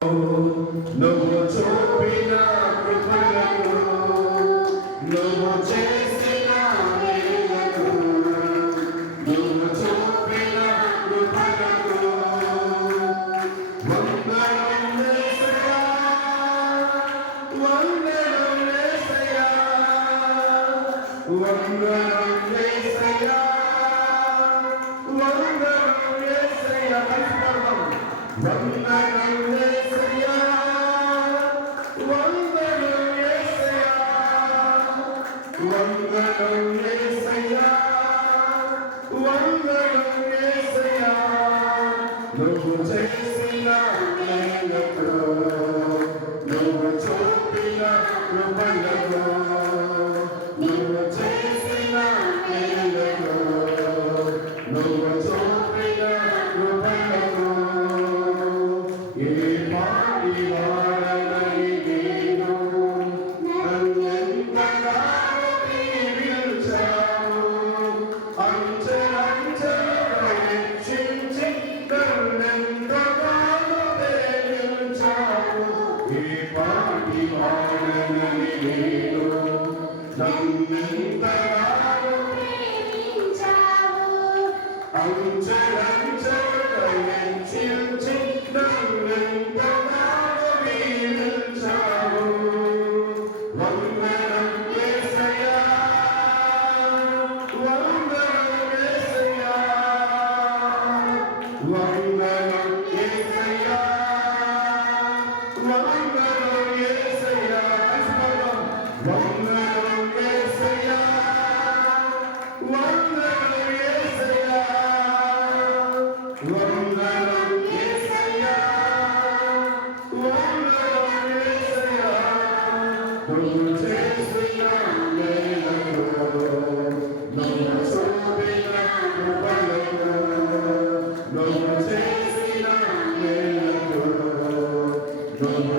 నువ్వు చూపిన కృపలకు నువ్వు చేసిన మేలకు నువ్వు చూపిన కృపలకు వందనం యేసయ్యా వందనం యేసయ్యా వందనం యేసయ్యా వందనం యేసయ్యా వందనం యేసయ్యా వందనం యేసయ్యా వందనం యేసయ్యా వందనం యేసయ్యా నువ్వు చేసిన మేలకు నువ్వు చూపిన కృపలకు నువ్వు చేసిన మేలకు నువ్వు చూపిన కృపలకు ఏ పాటి వాడనని నేను నన్నెంతగానో దీవించావు అంచెలంచెలుగా హెచ్చించి నన్నెంతగానో ప్రేమించావు ఏ పాటి వాడనని నేను నన్నెంతగానో ప్రేమించావు అంచెలంచెలుగా హెచ్చించి నువ్వు చేసిన మేలకు నువ్వు చూపిన కృపలకు నువ్వు చేసిన మేలకు నువ్వు